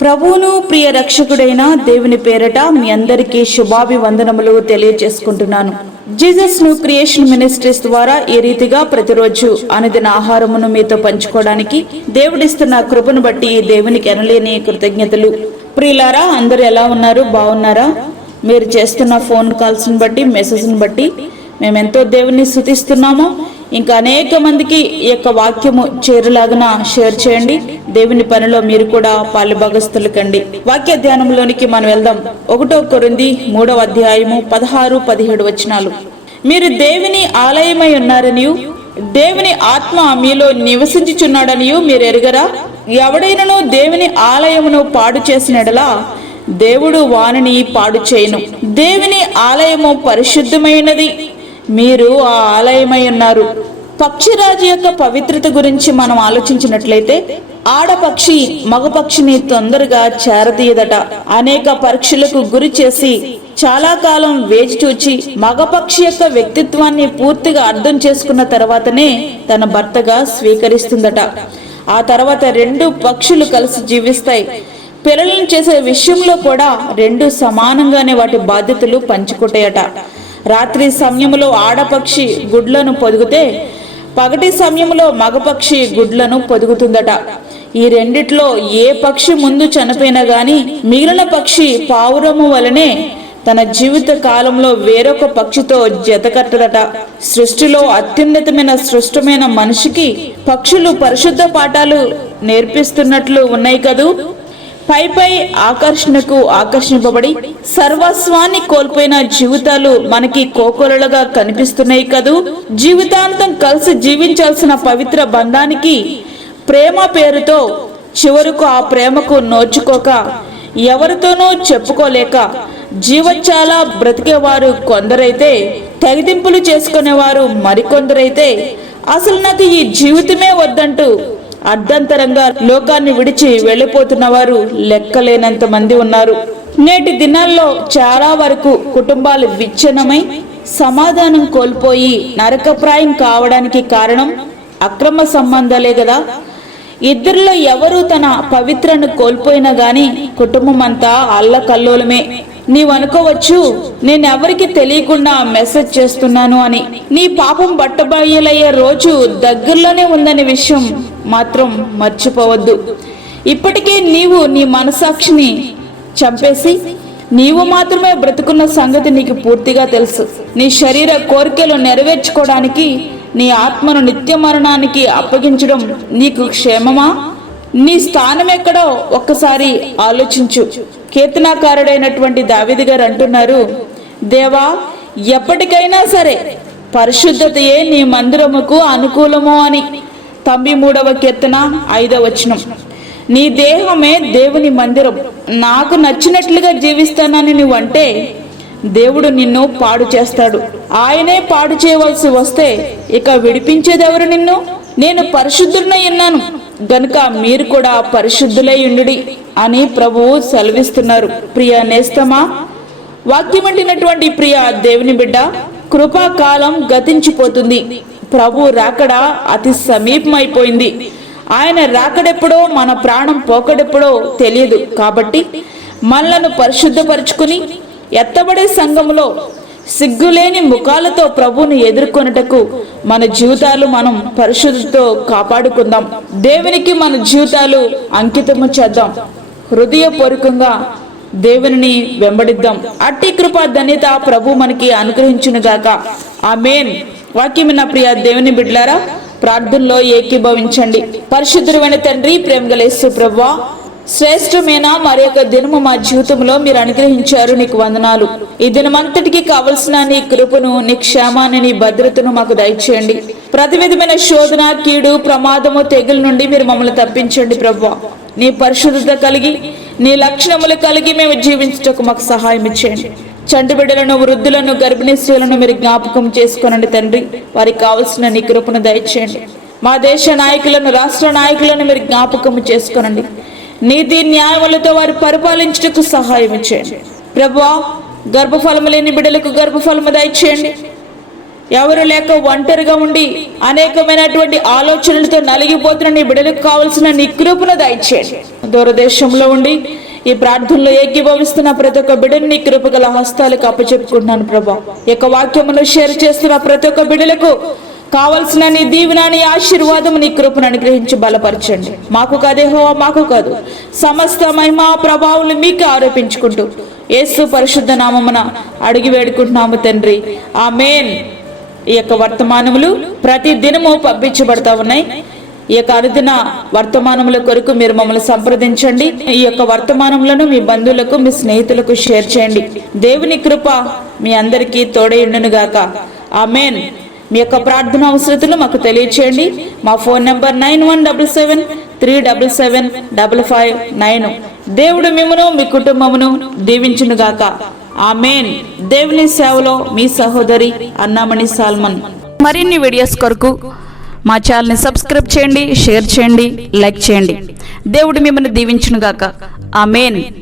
ప్రభువును ప్రియ రక్షకుడైన దేవుని పేరట మీ అందరికీ శుభాభివందనములు తెలియజేసుకుంటున్నాను. జీసస్ ను క్రియేషన్ మినిస్ట్రీస్ ద్వారా ఈ రీతిగా ప్రతిరోజు అనుదిన ఆహారమును మీతో పంచుకోవడానికి దేవుడిస్తున్న కృపను బట్టి దేవునికి ఎనలేని కృతజ్ఞతలు. ప్రియులారా, అందరూ ఎలా ఉన్నారు? బాగున్నారా? మీరు చేస్తున్న ఫోన్ కాల్స్ని బట్టి, మెసేజ్ని బట్టి మేమెంతో దేవుని స్తుతిస్తున్నాము. ఇంకా అనేక మందికి ఈ యొక్క వాక్యము చేరులాగా షేర్ చేయండి. దేవుని పనిలో మీరు కూడా పాలుభాగస్తులు కండి. వాక్య ధ్యానంలోనికి మనం వెళ్దాం. 1 కొరింథీ 3వ అధ్యాయము 16-17 వచనాలు. మీరు దేవుని ఆలయమై ఉన్నారనియు దేవుని ఆత్మ మీలో నివసించుచున్నాడనియు మీరు ఎరుగరా? ఎవడైనను దేవుని ఆలయమును పాడు చేసినడలా దేవుడు వానిని పాడు చేయను. దేవుని ఆలయము పరిశుద్ధమైనది, మీరు ఆ ఆలయమై ఉన్నారు. పక్షిరాజు యొక్క పవిత్రత గురించి మనం ఆలోచించినట్లయితే ఆడపక్షి మగపక్షిని తొందరగా చేరదీయదట. అనేక పరీక్షలకు గురి చేసి చాలా కాలం వేచి చూచి మగపక్షి యొక్క వ్యక్తిత్వాన్ని పూర్తిగా అర్థం చేసుకున్న తర్వాతనే తన భర్తగా స్వీకరిస్తుందట. ఆ తర్వాత 2 పక్షులు కలిసి జీవిస్తాయి. పిల్లలను చేసే విషయంలో కూడా 2 సమానంగానే వాటి బాధ్యతలు పంచుకుంటాయట. రాత్రి సమయంలో ఆడపక్షి గుడ్లను పొదిగితే పగటి సమయంలో మగపక్షి గుడ్లను పొదుగుతుందట. ఈ రెండిట్లో ఏ పక్షి ముందు చనిపోయినా గాని మిగిలిన పక్షి పావురము వలనే తన జీవిత కాలంలో వేరొక పక్షితో జతకట్టదట. సృష్టిలో అత్యున్నతమైన సృష్టమైన మనిషికి పక్షులు పరిశుద్ధ పాఠాలు నేర్పిస్తున్నట్లు ఉన్నాయి కదూ. పై ఆకర్షణకు ఆకర్షింపబడి సర్వస్వాన్ని కోల్పోయిన జీవితాలు మనకి కోకొలలుగా కనిపిస్తున్నాయి కదూ. జీవితాంతం కలిసి జీవించాల్సిన పవిత్ర బంధానికి ప్రేమ పేరుతో చివరకు ఆ ప్రేమకు నోచుకోక ఎవరితోనూ చెప్పుకోలేక జీవచ్చాలా బ్రతికేవారు కొందరైతే, తెగదింపులు చేసుకునేవారు మరికొందరైతే, అసలు నాకు ఈ జీవితమే వద్దంటూ అర్ధంతరంగా లోకాన్ని విడిచి వెళ్ళిపోతున్న వారు లెక్కలేనంత మంది ఉన్నారు. నేటి దినాల్లో చాలా వరకు కుటుంబాలు విచ్ఛిన్నమై సమాధానం కోల్పోయి నరకప్రాయం కావడానికి కారణం అక్రమ సంబంధాలే కదా. ఇద్దరిలో ఎవరు తన పవిత్రను కోల్పోయినా గాని కుటుంబం అంతా అల్లకల్లోలమే. నీవనుకోవచ్చు, నేనెవరికి తెలియకుండా మెసేజ్ చేస్తున్నాను అని. నీ పాపం బట్టబయలయ్యే రోజు దగ్గరలోనే ఉందనే విషయం మాత్రం మర్చిపోవద్దు. ఇప్పటికే నీవు నీ మనసాక్షిని చంపేసి నీవు మాత్రమే బ్రతుకున్న సంగతి నీకు పూర్తిగా తెలుసు. నీ శరీర కోరికలు నెరవేర్చుకోవడానికి నీ ఆత్మను నిత్య మరణానికి అప్పగించడం నీకు క్షేమమా? నీ స్థానం ఎక్కడో ఒక్కసారి ఆలోచించు. కీర్తనాకారుడైనటువంటి దావీదు గారు అంటున్నారు, దేవా, ఎప్పటికైనా సరే పరిశుద్ధతయే నీ మందిరముకు అనుకూలము అని. 93వ కీర్తన 5వ వచనం. నీ దేహమే దేవుని మందిరం. నాకు నచ్చినట్లుగా జీవిస్తానని నువ్వు అంటే దేవుడు నిన్ను పాడు చేస్తాడు. ఆయనే పాడు చేయవలసి వస్తే ఇక విడిపించేదెవరు నిన్ను? నేను పరిశుద్ధుడనై ఉన్నాను గనుక మీరు కూడా పరిశుద్ధులై ఉండుడి అని ప్రభువు సెలవిస్తున్నారు. ప్రియ నేస్తమా, వాక్యమంటినటువంటి ప్రియ దేవుని బిడ్డ, కృపాకాలం గతించిపోతుంది. ప్రభు రాకడ అతి సమీపమైపోయింది. ఆయన రాకడెప్పుడో మన ప్రాణం పోకడెప్పుడో తెలియదు. కాబట్టి మనలను పరిశుద్ధపరుచుకుని ఎత్తబడే సంఘములో సిగ్గులేని ముఖాలతో ప్రభువుని ఎదుర్కొనుటకు మన జీవితాలు మనం పరిశుద్ధతో కాపాడుకుందాం. దేవునికి మన జీవితాలు అంకితము చేద్దాం. హృదయపూర్వకంగా దేవుని వెంబడిద్దాం. అట్టి కృపా ధన్యత ప్రభు మనకి అనుగ్రహించునుగాక. ఆమేన్. వాక్యమైన ప్రియ దేవుని బిడ్డలారా, ప్రార్థనలో ఏకీభవించండి. పరిశుద్ధుడైన తండ్రి, ప్రేమగల యేసు ప్రభువా, శ్రేష్టమైన మరి యొక్క దినము మా జీవితంలో మీరు అనుగ్రహించారు. నీకు వందనాలు. ఈ దినమంతటికి కావలసిన నీ కృపను, నీ క్షేమాన్ని, నీ భద్రతను మాకు దయచేయండి. ప్రతి విధమైన శోధన, కీడు, ప్రమాదము, తెగులు నుండి మీరు మమ్మల్ని తప్పించండి ప్రభువా. నీ పరిశుద్ధత కలిగి, నీ లక్షణములు కలిగి మేము జీవించుటకు మాకు సహాయం ఇచ్చేయండి. చంటి బిడ్డలను, వృద్ధులను, గర్భిణీ స్త్రీలను మీరు జ్ఞాపకం చేసుకోనండి తండ్రి. వారికి కావలసిన నీ కృపను దయచేయండి. మా దేశ నాయకులను, రాష్ట్ర నాయకులను మీరు జ్ఞాపకం చేసుకోనండి. నీతి న్యాయములతో వారు పరిపాలించుటకు సహాయం ఇచ్చేయండి ప్రభువా. గర్భఫలము లేని బిడ్డలకు గర్భఫలము దయచేయండి. ఎవరు లేక ఒంటరిగా ఉండి అనేకమైనటువంటి ఆలోచనలతో నలిగిపోతున్న నీ బిడ్డలకు కావలసిన నీ కృపను దయచేయండి. దూరదేశంలో ఉండి ఈ ప్రార్థనలో ఏకీభవిస్తున్న ప్రతి ఒక్క బిడ్డను నీ కృపగల హస్తాలకు అప్పచెప్పుకుంటున్నాను ప్రభా. ఈ యొక్క వాక్యమును షేర్ చేస్తున్న ప్రతి ఒక్క బిడ్డలకు కావలసిన నీ దీవెన, నీ ఆశీర్వాదం, నీ కృపను అనుగ్రహించి బలపరచండి. మాకు కాదే యెహోవా, మాకు కాదు, సమస్త మహిమ ప్రభావాలు మీకు ఆరోపించుకుంటూ యేసు పరిశుద్ధ నామమున అడిగి వేడుకుంటున్నాము తండ్రి, ఆమేన్. ఈ యొక్క వర్తమానములు ప్రతి దినము పంపించబడతా ఉన్నాయి. ఈ యొక్క అనుదిన వర్తమానముల కొరకు మీరు మమ్మల్ని సంప్రదించండి. ఈ యొక్క వర్తమానములను మీ బంధువులకు, మీ స్నేహితులకు షేర్ చేయండి. దేవుని కృప మీ అందరికీ తోడైండును గాక, ఆమేన్. మీ యొక్క ప్రార్థన అవసరతలు మాకు తెలియచేయండి. మా ఫోన్ నంబర్ 9177377559. దేవుడు మిమ్మును మీ కుటుంబమును దీవించును గాక, ఆమేన్. దేవుని సేవలో మీ సహోదరి అన్నామణి సాల్మన్. మరిన్ని వీడియోస్ కొరకు మా ఛానల్ని సబ్స్క్రైబ్ చేయండి, షేర్ చేయండి, లైక్ చేయండి. దేవుడు మిమ్మల్ని దీవించును గాక, ఆమేన్.